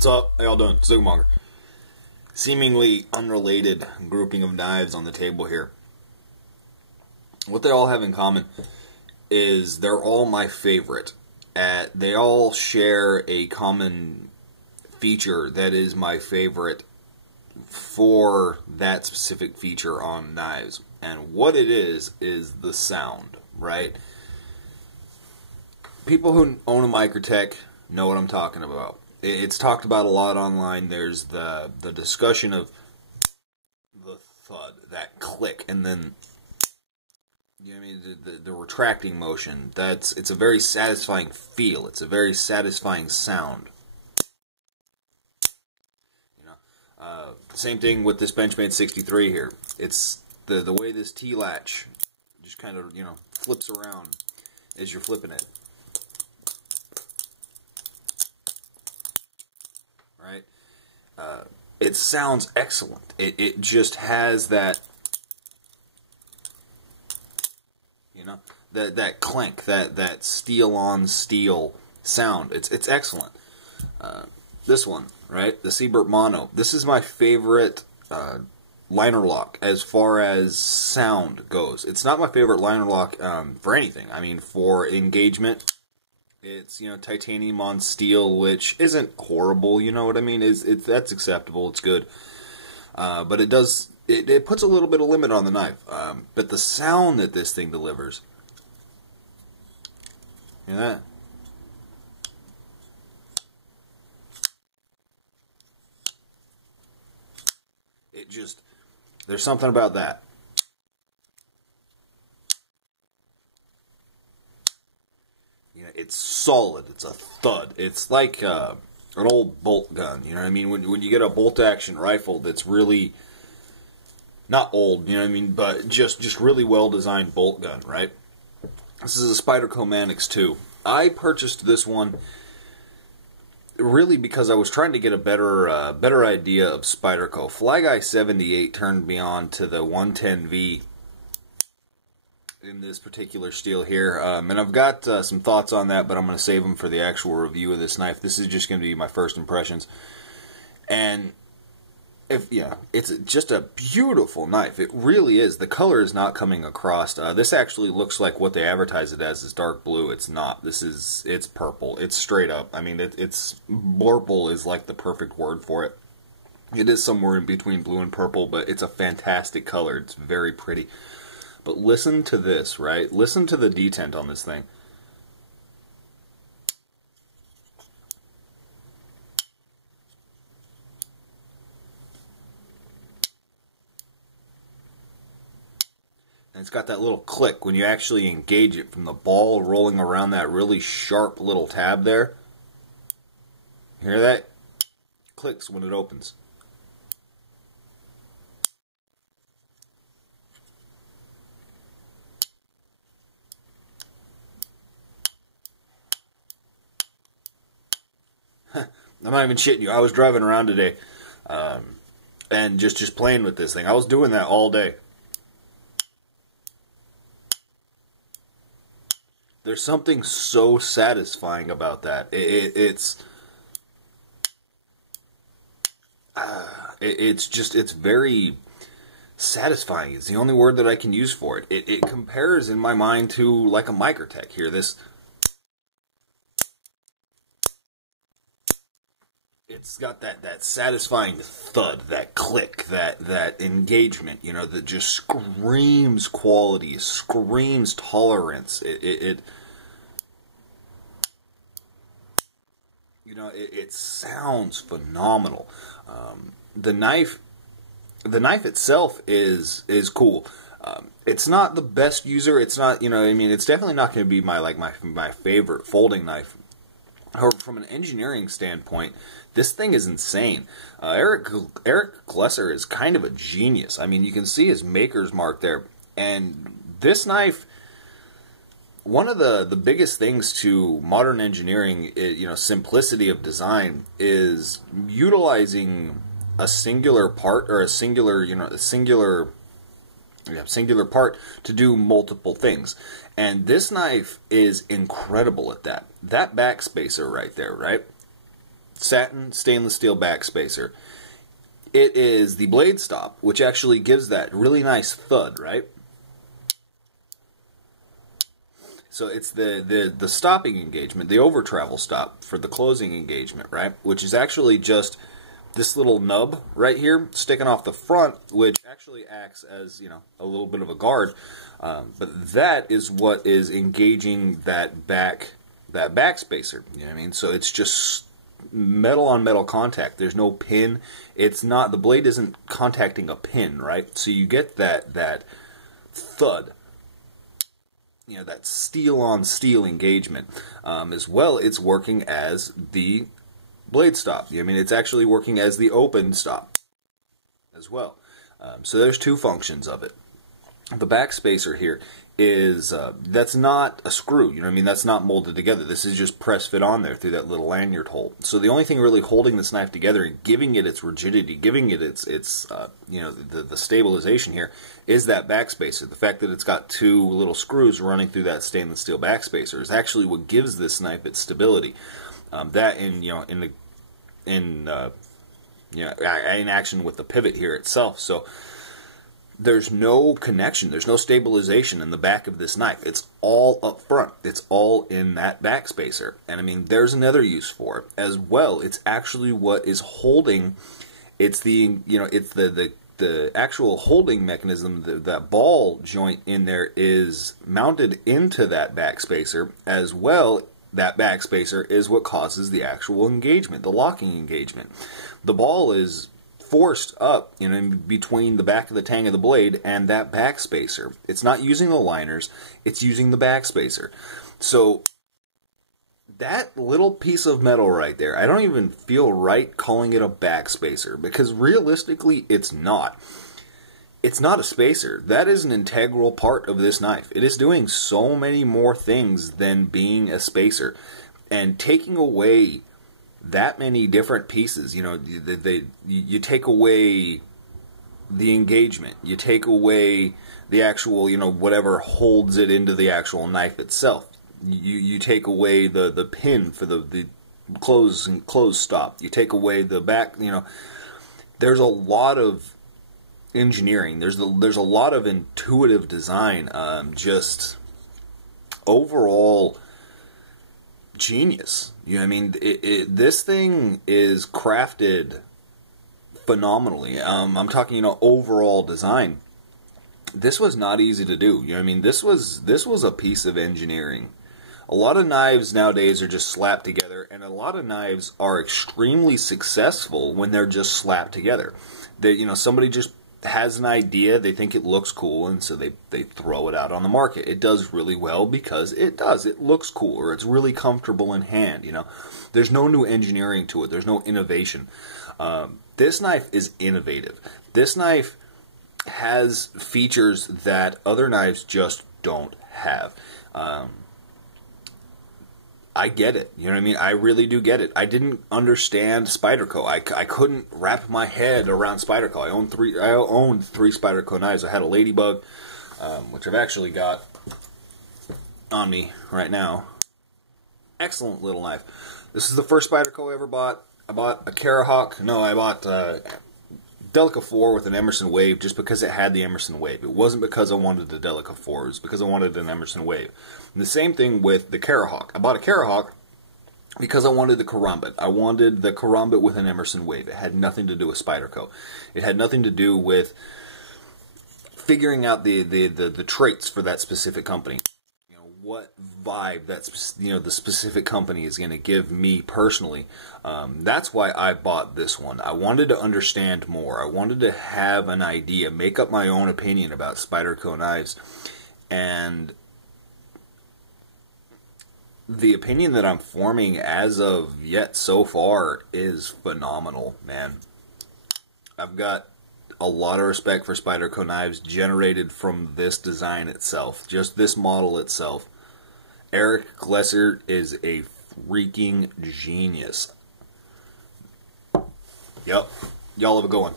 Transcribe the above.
What's up? How y'all doing? Zoomonger. Seemingly unrelated grouping of knives on the table here. What they all have in common is they're all my favorite. They all share a common feature that is my favorite for that specific feature on knives. And what it is the sound, right? People who own a Microtech know what I'm talking about. It's talked about a lot online. There's the discussion of the thud, that click, and then you know what I mean, the retracting motion. It's a very satisfying feel. It's a very satisfying sound. You know, same thing with this Benchmade 63 here. It's the way this T-latch just kind of flips around as you're flipping it. Right? It sounds excellent. It just has that, that clank, that steel on steel sound. It's excellent. This one, right? The Siebert Mono. This is my favorite liner lock as far as sound goes. It's not my favorite liner lock for anything. I mean, for engagement. It's, titanium on steel, which isn't horrible, you know what I mean? That's acceptable, it's good. But it puts a little bit of limit on the knife. But the sound that this thing delivers, hear that? There's something about that. It's solid. It's a thud. It's like an old bolt gun. You know what I mean? When you get a bolt-action rifle that's really not old, you know what I mean, but just really well-designed bolt gun, right? This is a Spyderco Manix 2. I purchased this one really because I was trying to get a better idea of Spyderco. Fly Guy 78 turned me on to the 110V. In this particular steel here, and I've got some thoughts on that, but I'm going to save them for the actual review of this knife. This is just going to be my first impressions, and it's just a beautiful knife. It really is. The color is not coming across. This actually looks like what they advertise it as is dark blue. It's not. It's purple. It's straight up. I mean, it's blurple is like the perfect word for it. It is somewhere in between blue and purple, but it's a fantastic color. It's very pretty. But listen to this, right? Listen to the detent on this thing. And it's got that little click when you actually engage it from the ball rolling around that really sharp little tab there. Hear that? Clicks when it opens. I'm not even shitting you. I was driving around today and just playing with this thing. I was doing that all day. There's something so satisfying about that. It's very satisfying. It's the only word that I can use for it. It compares in my mind to like a Microtech here. It's got that satisfying thud, that click, that engagement, that just screams quality, screams tolerance. It sounds phenomenal. The knife itself is cool. It's not the best user. It's not, it's definitely not going to be my favorite folding knife. However, from an engineering standpoint, this thing is insane. Eric Glesser is kind of a genius. I mean, you can see his maker's mark there. And this knife, one of the biggest things to modern engineering, simplicity of design, is utilizing a singular part or a singular part to do multiple things. And this knife is incredible at that. That backspacer right there, right? satin stainless steel backspacer. It is the blade stop, which actually gives that really nice thud, right? So it's the stopping engagement, the over travel stop for the closing engagement, right? Which is actually just this little nub right here sticking off the front, which actually acts as, you know, a little bit of a guard. But that is what is engaging that backspacer. You know what I mean? So it's just metal on metal contact. There's no pin. It's not, the blade isn't contacting a pin, right? So you get that thud. You know, that steel on steel engagement. As well, it's working as the blade stop. I mean, it's actually working as the open stop as well. So there's two functions of it. The backspacer here is, that's not a screw, you know what I mean? That's not molded together. This is just press fit on there through that little lanyard hole. So the only thing really holding this knife together and giving it its rigidity, giving it its you know, the stabilization here is that backspacer. The fact that it's got two little screws running through that stainless steel backspacer is actually what gives this knife its stability. That in, you know, in action with the pivot here itself. So there's no connection, there's no stabilization in the back of this knife. It's all up front. It's all in that backspacer. And I mean, there's another use for it as well. It's actually what is holding, it's the, you know, it's the actual holding mechanism, that ball joint in there is mounted into that backspacer as well. That backspacer is what causes the actual engagement, the locking engagement. The ball is forced up, you know, in between the back of the tang of the blade and that backspacer. It's not using the liners, it's using the backspacer. So that little piece of metal right there, I don't even feel right calling it a backspacer, because realistically it's not. It's not a spacer. That is an integral part of this knife. It is doing so many more things than being a spacer. And taking away that many different pieces, you know, you take away the engagement, you take away the actual, you know, whatever holds it into the actual knife itself. You take away the pin for the close stop. You take away the back, you know. There's a lot of engineering. There's a lot of intuitive design. Just overall genius. You know what I mean? This thing is crafted phenomenally. I'm talking, you know, overall design. This was not easy to do. You know what I mean? This was a piece of engineering. A lot of knives nowadays are just slapped together, and a lot of knives are extremely successful when they're just slapped together. That, you know, somebody just has an idea, they think it looks cool, and so they throw it out on the market. It does really well because it does. It looks cool, or it's really comfortable in hand, you know. There's no new engineering to it. There's no innovation. This knife is innovative. This knife has features that other knives just don't have. I get it. You know what I mean? I really do get it. I didn't understand Spyderco. I couldn't wrap my head around Spyderco. I owned three Spyderco knives. I had a Ladybug, which I've actually got on me right now. Excellent little knife. This is the first Spyderco I ever bought. I bought a Carahawk. No, I bought Delica 4 with an Emerson Wave just because it had the Emerson Wave. It wasn't because I wanted the Delica 4. It was because I wanted an Emerson Wave. And the same thing with the Carahawk. I bought a Carahawk because I wanted the Karambit. I wanted the Karambit with an Emerson Wave. It had nothing to do with Spyderco. It had nothing to do with figuring out the traits for that specific company. You know, what vibe that's, you know, the specific company is going to give me personally. That's why I bought this one. I wanted to understand more. I wanted to have an idea, make up my own opinion about Spyderco knives. And the opinion that I'm forming as of yet so far is phenomenal, man. I've got a lot of respect for Spyderco knives generated from this design itself, just this model itself. Eric Glesser is a freaking genius. Yep. Y'all have a good one.